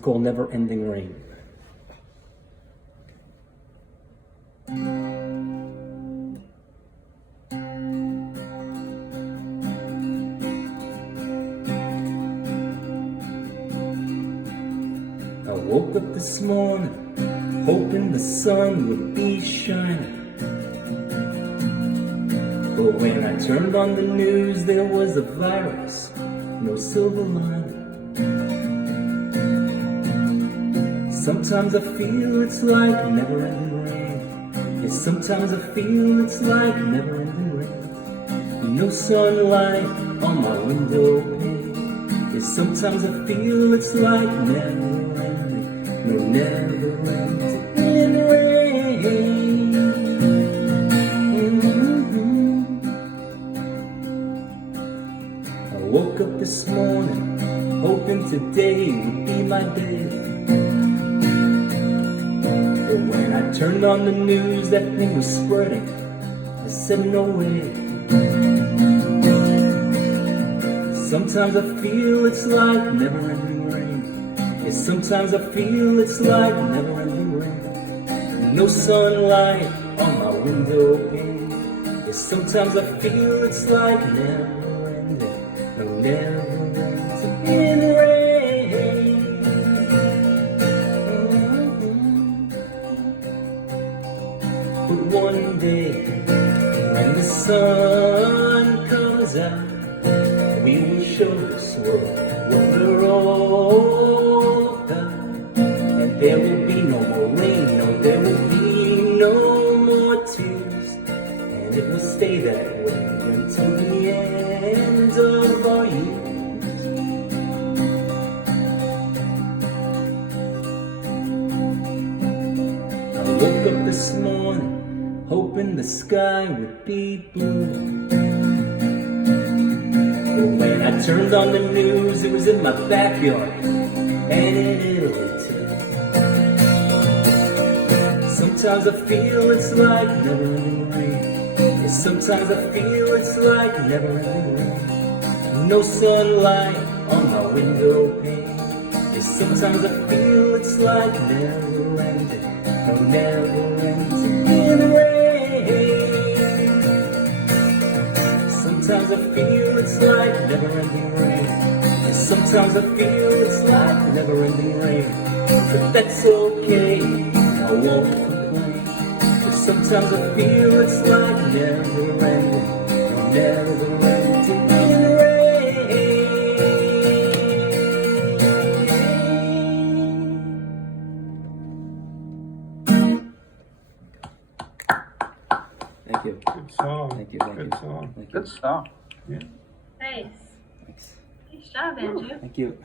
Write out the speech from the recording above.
Called Never Ending Rain. I woke up this morning hoping the sun would be shining, but when I turned on the news there was a virus, no silver lining. Sometimes I feel it's like never-ending rain. Yes, sometimes I feel it's like never-ending rain. No sunlight on my window pane. Yes, sometimes I feel it's like never-ending, no never-ending rain. I woke up this morning hoping today would be my day. But when I turned on the news, that thing was spreading. I said, no way. Sometimes I feel it's like never-ending rain. Yes, sometimes I feel it's like never-ending rain. No sunlight on my window pane. Yes, sometimes I feel it's like never-ending, no never-ending rain. But one day, when the sun comes out, we will show this world what we're all about. And there will be no more rain, no, there will be no more tears. And it will stay that way until the end of our years. I woke up this morning hoping the sky would be blue. But when I turned on the news, it was in my backyard and in Italy too. Sometimes I feel it's like never-ending rain. Yes, sometimes I feel it's like never-ending rain. No sunlight on my window pane. Yes, sometimes I feel it's like never-ending, no never-ending rain. Sometimes I feel it's like never-ending rain. And sometimes I feel it's like never-ending rain. But that's okay, I won't complain. But sometimes I feel it's like never-ending, no never-ending rain. Thank you. Good song. Thank you. Good song. Thank you. Good stuff. Yeah. Nice. Thanks. Nice job, Andrew. Thank you.